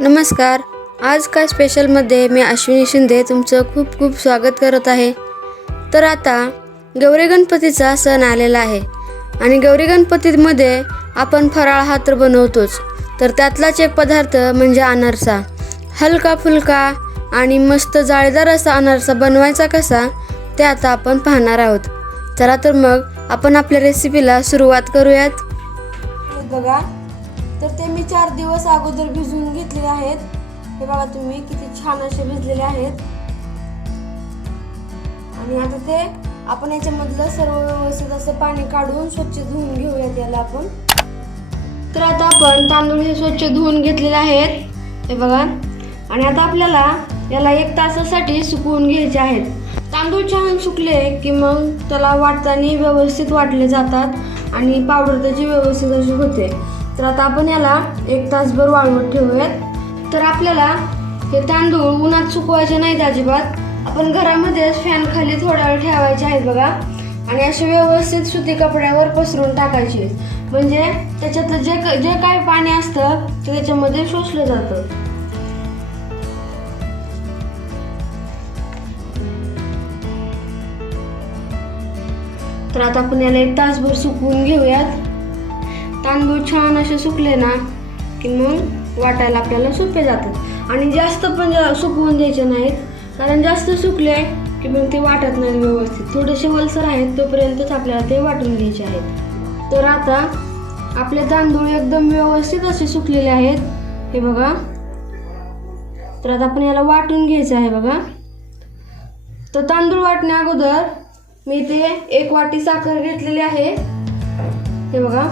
नमस्कार. आज काय स्पेशलमध्ये मी अश्विनी शिंदे तुमचं खूप खूप स्वागत करत आहे. तर आता गौरी गणपतीचा सण आलेला आहे आणि गौरी गणपतीमध्ये आपण फराळ हा तर बनवतोच. तर त्यातलाच एक पदार्थ म्हणजे अनारसा. हलका फुलका आणि मस्त जाळीदार असा अनारसा बनवायचा कसा ते आता आपण पाहणार आहोत. चला तर मग आपण आपल्या रेसिपीला सुरुवात करूयात. बघा तर ते चार दिवस अगोदर भिजवून घेतलेले आहेत. हे बघा तुम्ही किती छान असे भिजलेले आहेत. आणि आता ते आपण याच्यामधलं सर्व व्यवस्थित असं पाणी काढून स्वच्छ धुवून घेऊयात याला आपण. तर आता आपण तांदूळ हे स्वच्छ धुवून घेतलेले आहेत. हे बघा. आणि आता आपल्याला याला एक तासासाठी सुकवून घ्यायचे आहेत. तांदूळ छान सुकले की मग त्याला वाटताना व्यवस्थित वाटले जातात आणि पावडर त्याची व्यवस्थित अशी होते. तर आता आपण याला एक तासभर वाळवत ठेवूयात. तर आपल्याला हे तांदूळ उन्हात सुकवायचे नाहीत अजिबात. आपण घरामध्येच फॅन खाली थोडा वेळ ठेवायचे आहेत बघा. आणि असे व्यवस्थित सुती कपड्यावर पसरून टाकायचे म्हणजे त्याच्यातलं जे क- जे काही पाणी असतं ते त्याच्यामध्ये शोषलं जातं. तर आता आपण याला एक तासभर सुकवून घेऊयात. तांदूळ छान असे सुकले ना की मग वाटायला आपल्याला सोपे जातात. आणि जास्त पण सुकवून द्यायचे नाहीत. कारण जास्त सुकले की मग ते वाटत नाहीत व्यवस्थित. थोडेसे वलसर आहेत तोपर्यंतच आपल्याला ते वाटून घ्यायचे आहेत. तर आता आपले तांदूळ एकदम व्यवस्थित असे सुकलेले आहेत. हे बघा. तर आता आपण याला वाटून घ्यायचं आहे बघा. तर तांदूळ वाटण्या अगोदर मी ते एक वाटी साखर घेतलेली आहे. हे बघा.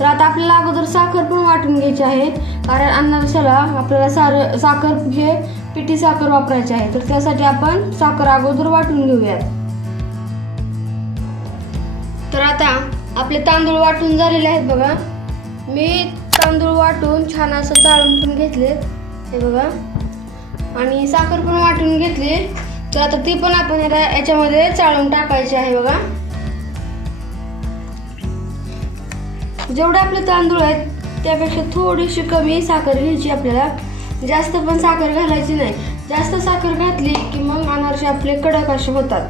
तर आता आपल्याला अगोदर साखर पण वाटून घ्यायची आहे. कारण अनारसाला आपल्याला सार साखर हे पिठी साखर वापरायची आहे. तर त्यासाठी आपण साखर अगोदर वाटून घेऊयात. तर आता आपले तांदूळ वाटून झालेले आहेत बघा. मी तांदूळ वाटून छान असं चाळून पण घेतले हे बघा. आणि साखर पण वाटून घेतली. तर आता ती पण आपण याच्यामध्ये चाळून टाकायची आहे बघा. जेवढे आपले तांदूळ आहेत त्यापेक्षा थोडीशी कमी साखर घ्यायची आपल्याला. जास्त पण साखर घालायची नाही. जास्त साखर घातली की मग अनारसे आपले कडक असे होतात.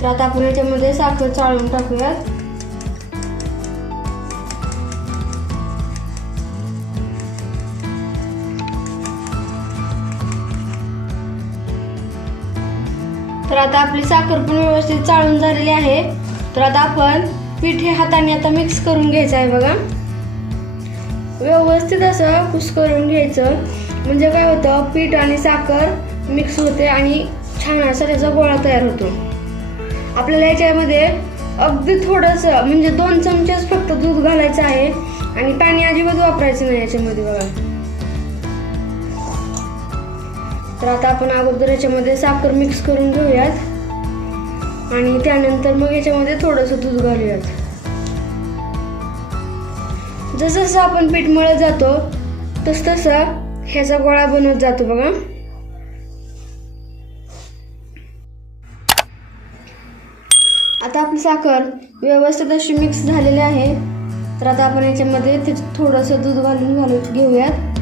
तर आता आपण याच्यामध्ये साखर चाळून टाकूयात. तर आता आपली साखर पण व्यवस्थित चाळून झालेली आहे. तर आता आपण पीठ हे हाताने आता मिक्स करून घ्यायचं आहे बघा. व्यवस्थित असं कुस करून घ्यायचं. म्हणजे काय होतं पीठ आणि साखर मिक्स होते आणि छान असा त्याचा गोळा तयार होतो. आपल्याला याच्यामध्ये अगदी थोडंसं म्हणजे दोन चमचेच फक्त दूध घालायचं आहे. आणि पाणी अजिबात वापरायचं नाही याच्यामध्ये बघा. तर आता आपण अगोदर याच्यामध्ये साखर मिक्स करून घेऊयात. आणि त्यानंतर मग याच्यामध्ये थोडंसं दूध घालूयात. जसं जसं आपण पीठ मळत जातो तस तसं ह्याचा गोळा बनवत जातो बघा. आता आपली साखर व्यवस्थित अशी मिक्स झालेली आहे. तर आता आपण याच्यामध्ये ते थोडंसं दूध घालून घालून घेऊयात.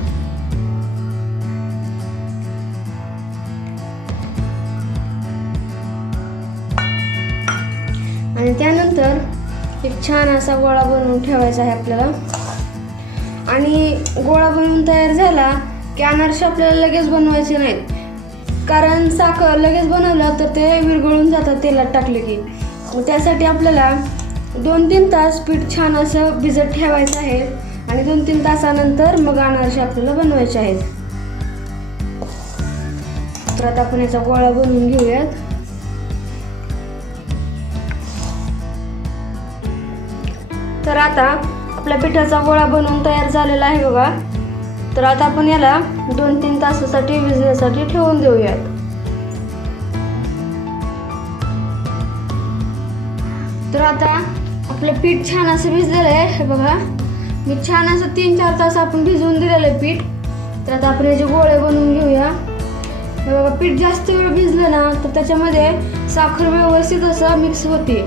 आणि त्यानंतर एक छान असा गोळा बनवून ठेवायचा आहे आपल्याला. आणि गोळा बनवून तयार झाला की अनारसे आपल्याला लगेच बनवायचे नाहीत. कारण साखर लगेच बनवलं तर ते विरघळून जातात तेलात टाकले की. मग त्यासाठी आपल्याला दोन तीन तास पीठ छान असं भिजत ठेवायचं आहे. आणि दोन तीन तासानंतर मग अनारसे आपल्याला बनवायचे आहेत. तर आता आपण याचा गोळा बनवून घेऊयात. तर आता आपल्या पिठाचा गोळा बनवून तयार झालेला आहे बघा. तर आता आपण याला दोन तीन तासासाठी भिजण्यासाठी ठेवून देऊयात. तर आता आपलं पीठ छान असं भिजलेलं आहे हे बघा. मी छान असं तीन चार तास आपण भिजवून दिलेलं आहे पीठ. तर आता आपण याचे गोळे बनवून घेऊया. हे बघा पीठ जास्त वेळ भिजलं ना तर त्याच्यामध्ये साखर व्यवस्थित असं मिक्स होते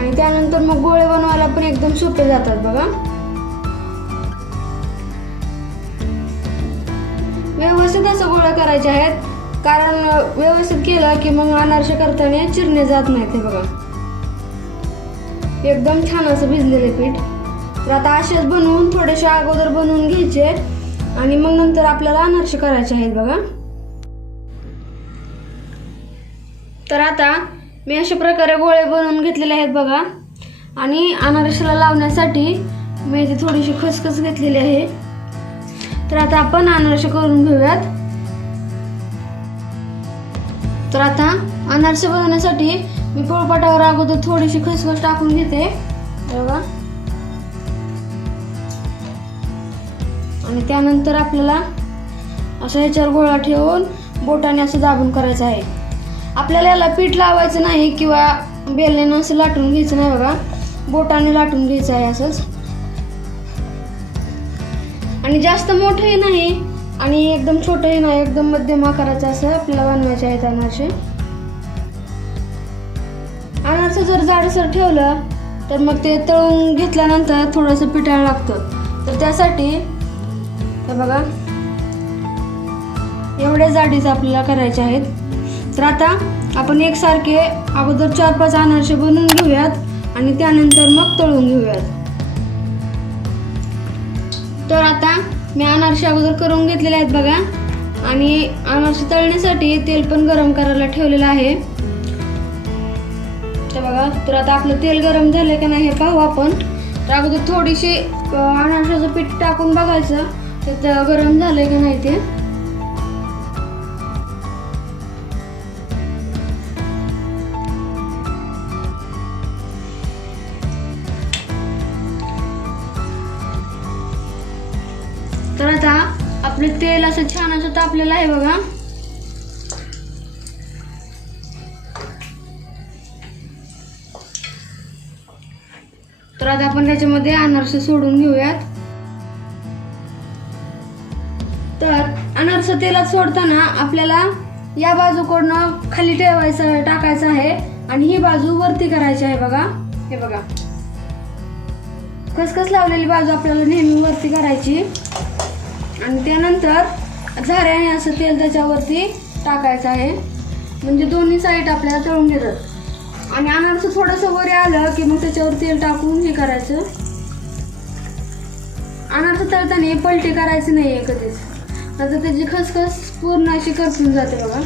आणि त्यानंतर मग गोळे बनवायला पण एकदम सोपे जातात बघा. व्यवस्थित असं गोळा करायचे आहेत. कारण व्यवस्थित केलं की मग अनारसे करताना चिरणे जात नाहीत हे बघा. एकदम छान असं भिजलेले पीठ. तर आता असेच बनवून थोडेसे अगोदर बनवून घ्यायचे. आणि मग नंतर आपल्याला अनारसे करायचे आहेत बघा. तर आता मी अशा प्रकारे गोळे बनवून घेतलेले आहेत बघा. आणि अनारसाला लावण्यासाठी मी इथे थोडीशी खसखस घेतलेली आहे. तर आता आपण अनारसे करून घेऊयात. तर आता अनारसे बनवण्यासाठी मी पोळपाटावर अगोदर थोडीशी खसखस टाकून घेते. बघा. आणि त्यानंतर आपल्याला असं ह्याच्यावर गोळा ठेवून बोटाने असं दाबून करायचं आहे. आपल्याला याला पीठ लावायचं नाही किंवा बेलण्यानं असं लाटून घ्यायचं नाही बघा. बोटाने लाटून घ्यायचं आहे असंच. आणि जास्त मोठंही नाही. आणि एकदम छोटंही नाही एकदम मध्यम आकाराचं असं आपल्याला बनवायचे आहेत अनारसे. अनारसं जर जाडसर ठेवलं तर मग ते तळून घेतल्यानंतर थोडंसं पिठायला लागतं. तर त्यासाठी तर बघा. एवढ्या जाडीचं आपल्याला करायचे आहेत. तर आता आपण एकसारखे अगोदर चार पाच अनारसे बनवून घेऊयात आणि त्यानंतर मग तळून घेऊयात. तर आता मी अनारसे अगोदर करून घेतलेले आहेत बघा. आणि अनारसे तळण्यासाठी तेल पण गरम करायला ठेवलेलं आहे. तर बघा तर आता आपलं तेल गरम झालं का नाही हे पाहू आपण. तर अगोदर थोडीशी अनारशाचं पीठ टाकून बघायचं. तर गरम झालं का नाही ते. आपलं तेल असं छान असं तापलेलं आहे बघा. तर आता आपण त्याच्यामध्ये अनारसे सोडून घेऊयात. तर अनारस तेलात सोडताना आपल्याला या बाजूकडनं खाली ठेवायचं टाकायचं आहे आणि ही बाजू वरती करायची आहे बघा. हे बघा. खसखस लावलेली बाजू आपल्याला नेहमी वरती करायची? आणि त्यानंतर झाऱ्याने असं तेल त्याच्यावरती टाकायचं आहे. म्हणजे दोन्ही साईड आपल्याला तळून घेतात. आणि अनारसं थोडंसं वर आलं की मग त्याच्यावर तेल टाकून हे करायचं. अनारसं तळताना पलटी करायची नाही आहे कधीच आता त्याची खसखस पूर्ण अशी करपून जाते बघा.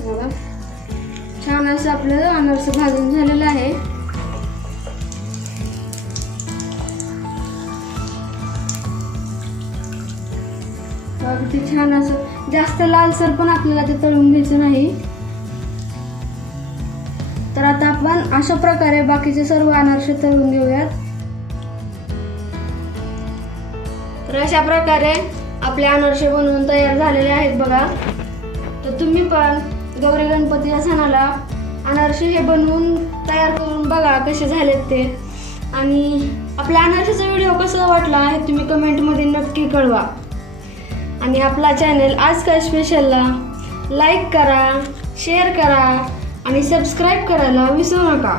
बघा. छान असं आपलं अनारसं भाजून झालेलं आहे. ते छान असं जास्त लालसर पण आपल्याला ते तळून घ्यायचं नाही. तर आता आपण अशा प्रकारे बाकीचे सर्व अनारसे तळून घेऊयात. तर अशा प्रकारे आपले अनारसे बनवून तयार झालेले आहेत बघा. तर तुम्ही पण गौरी गणपती या सणाला अनारसे हे बनवून तयार करून बघा कसे झालेत ते. आणि आपल्या अनारसेचा व्हिडिओ कसा वाटला हे तुम्ही कमेंटमध्ये नक्की कळवा. आणि आपला चॅनल आज काय स्पेशलला लाईक करा शेअर करा आणि सबस्क्राईब करायला विसरू नका.